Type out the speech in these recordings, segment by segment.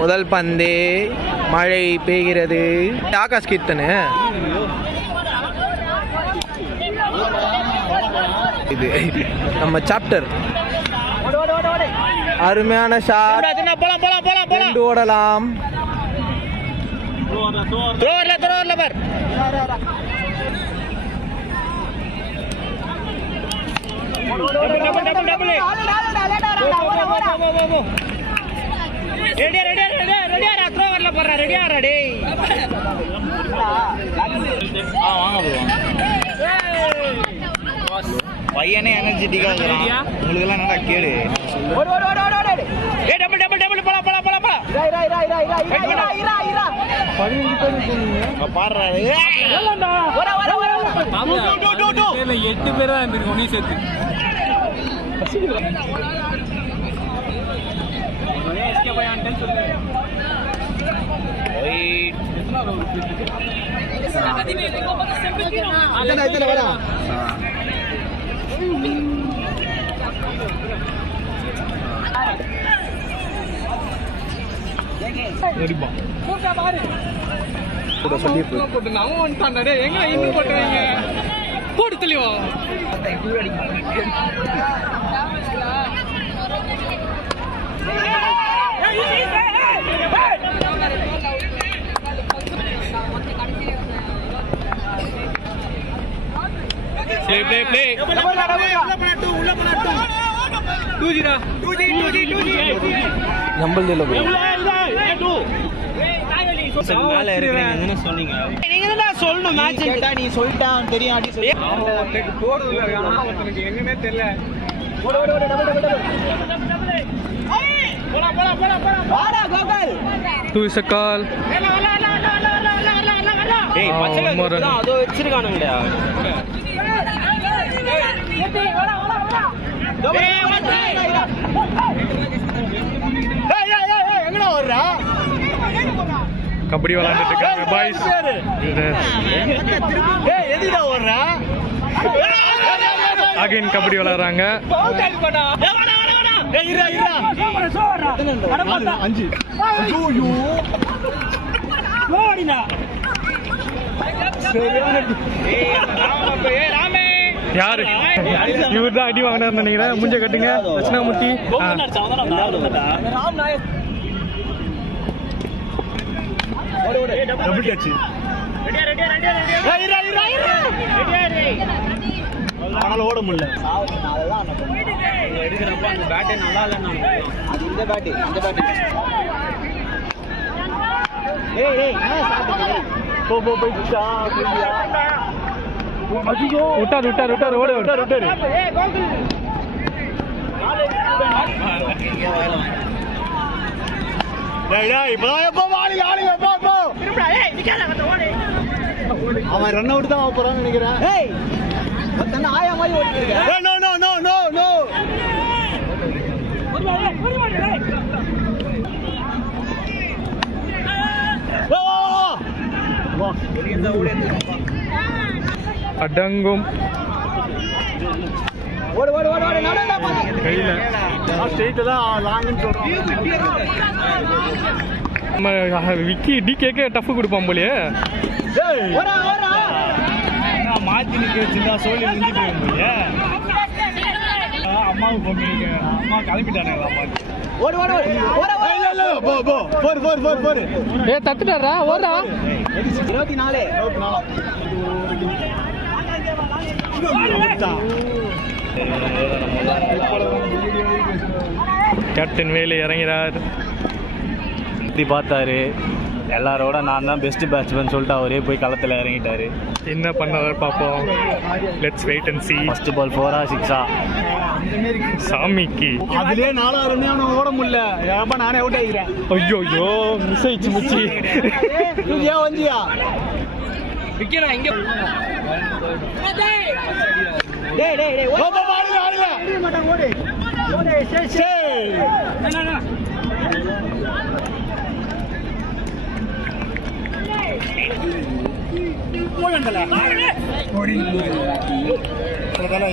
முதல் பந்து மழை பெய்கிறது. ஆகாஷ் கீர்த்தனு இது நம்ம சாப்டர். அருமையான ஷாட். ஓடலாம். பையனே எனர்ஜெட்டிக்கா இருக்கான். உங்களுக்கு எல்லாம் என்னடா கேடு? எட்டு பேரா இருந்திருக்கோம் நீ சேர்த்து. போட்டு தெளிவா கபடி விளையாண்டுட்டு இருக்காங்க பாய்ஸ். அகைன் கபடி விளையாடுறாங்க. யாரு இவர் தான் அடி வாங்கினார் நினைக்கிறேன். முஞ்ச கட்டுங்க தட்சிணாமூர்த்தி. ஓட முடியல. விட்டாரு ஓடு. அவன் ரன் அவுட் தான் போறான்னு நினைக்கிறேன். ஆயா மாதிரி அடங்கும் கையில விக்கி டிகேக்கே டஃப் கொடுப்பான் போலியே. மாத்தி நிக்க வச்சிருந்தா சோழி முடிஞ்சிட்டு போலியே. அம்மாவுக்கு ஃபோன் பண்ணிருக்கேன். அம்மா கிளம்பிட்டானுங்களா? தத்துட்டாரா ஓரா 24 கேப்டன் வேலு இறங்கிறார். இப்படி பார்த்தாரு. எல்லாரோட நான் தான் பெஸ்ட் பேட்ஸ்மேன் சொல்லிட்டு அவரே போய் களத்தில் இறங்கிட்டாரு. என்ன பண்ணாரு பார்ப்போம். Let's wait and see. First ball 4 6 சாமிக்கு அதுலயே 4 ரன் அவன ஓட முடியல. ஏப்பா நானே அவுட் ஆயிக்கிறேன். ஐயோ மிஸ் ஆயிச்சு முச்சி. ஏன் வந்தியா விக்கெட் இங்க. டேய் ஓட ஆடுங்க மாட்டாங்க. ஓடு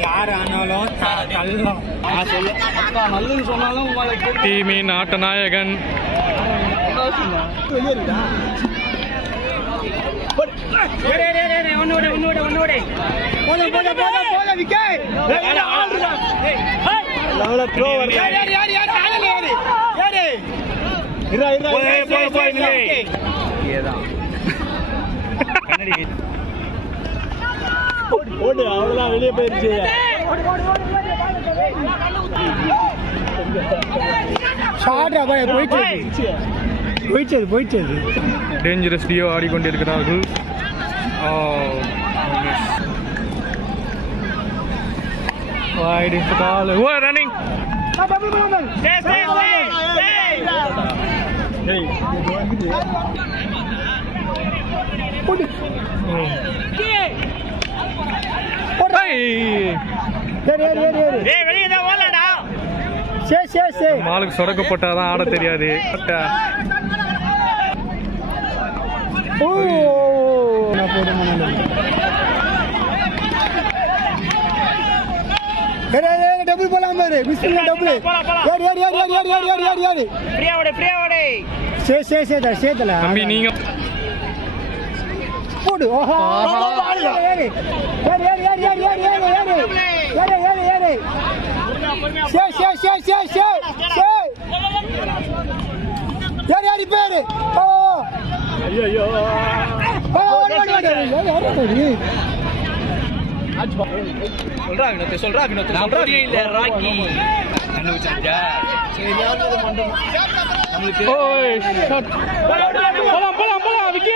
யார் ஆனாலும் டீமின் ஆட்ட நாயகன் அவ்வளவுதான் வெளியே போயிருச்சு. போயிடுச்சு. டேஞ்சரஸ் டியோ ஆடிக்கொண்டிருக்கிறார்கள். Wide into call. Oh, running. மாலுக்கு சொடக்க போட்டாதான் ஆட தெரியாது. டபுள் போலாம் பாரு. பிஸ்மில்லா டபுள். யார். ஃப்ரீயா ஓடு. சேதல. தம்பி நீங்க போடு. ஓஹோ. யார். யார் பேரு. ஓ. ஐயோ. சொல்றா இல்ல ராக்கி போலாம் விக்கி.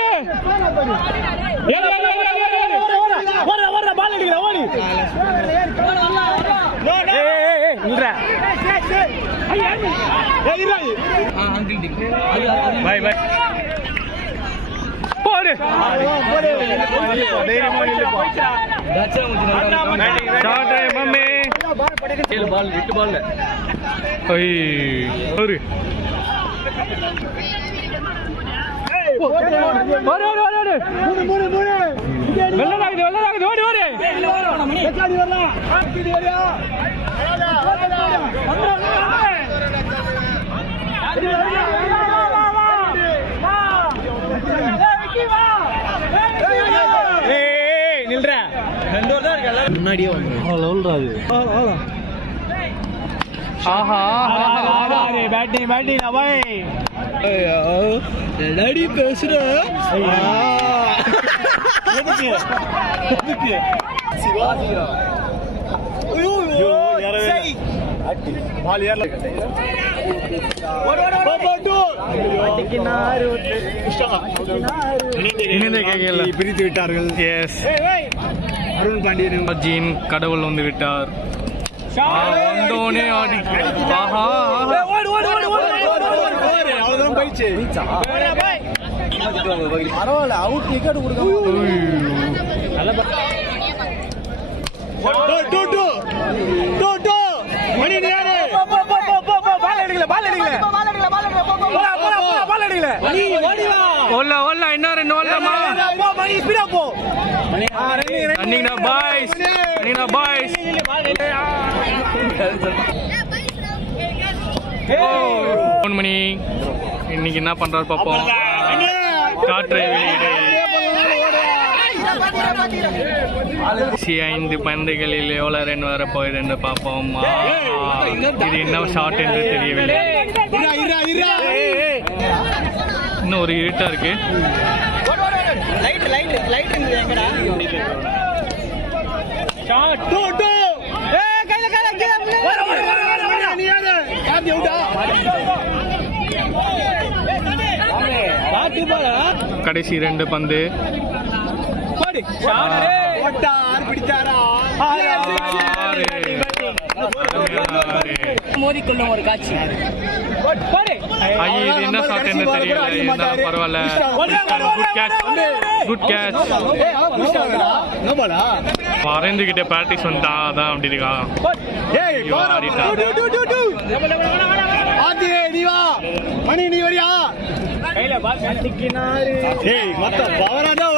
பாய் போடு. முன்னாடியே பேசுற பிரித்து விட்டார்கள். எஸ், அருண் பாண்டியன் கடவுள் வந்து விட்டார். வந்தோனே ஆடி. பரவாயில்ல, அவுட் டிக்கெட் கொடுக்க மணி இன்னைக்கு என்ன பண்றாரு பாப்போம். காற்றை வெளியிடு. 5 பந்துகளில் எவ்வளவு ரன் வர போகுது என்று பார்ப்போம். இது என்ன ஷாட் என்று தெரியவில்லை. இன்னும் ஒரு இருட்டா இருக்கு. கடைசி 2 பந்து. மோதிக்கொள்ளும் ஒரு காட்சி. இது என்ன ஷாட் என்று தெரியல. பரவாயில்ல. Good catch. மறைந்துகிட்ட பிராக்டிஸ் வந்தா அதான் அப்படி இருக்கா. மணி நீ வரியா? மத்த பவராதான்